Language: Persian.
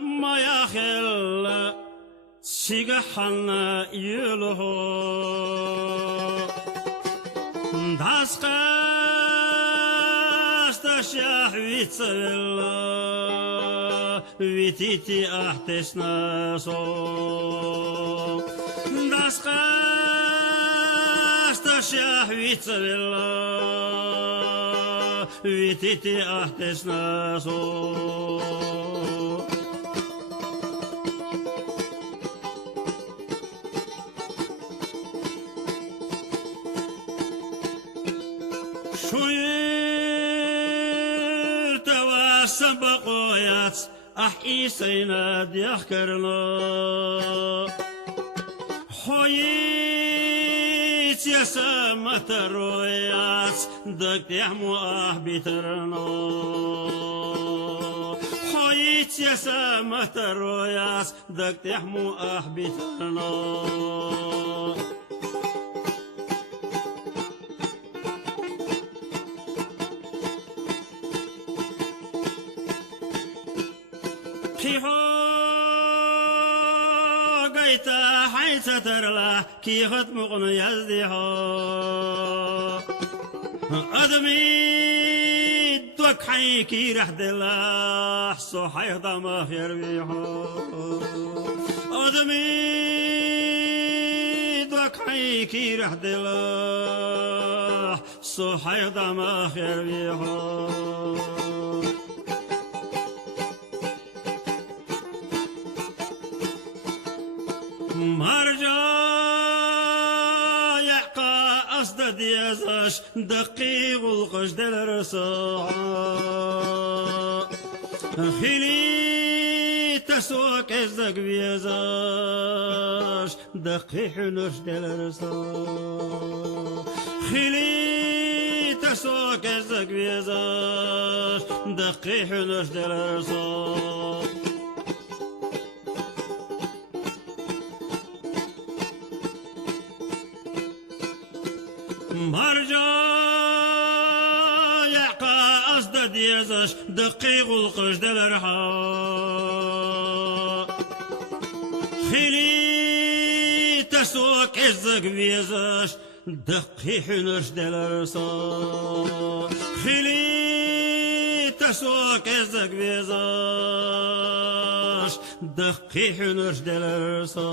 ما يخل سيجحنا يلوه داسقاش تشيح ويتسل ويتيتي احتسنا صو داسقاش تشيح ويتسل ويتيتي احتسنا صو شوير تواسم بقويات أحيسينا ديخكرنا حويت يا سمت الرؤيات دك يحمو أحبترنا حويت يا سمت الرؤيات دك يحمو أحبترنا قيتا حيث ترلا كي ختمقن يزديها أدمي دوك حي كي رح دلاح صحيح ضما خير بيها أدمي دوك حي كي رح دلاح صحيح ضما خير بيها مرجع يعقى أصد ديازاش دقيق القش دلرسا خيلي تسوك ازدق بيازاش دقيق نش دلرسا خيلي تسوك ازدق بيازاش دقيق نش دلرسا مرجع يعقى أصد ديازاش دقيق القش دلرحا خيلي تسوك ازق بيازاش دقيق نرش دلرسا خيلي تسوك ازق بيازاش دقيق نرش دلرسا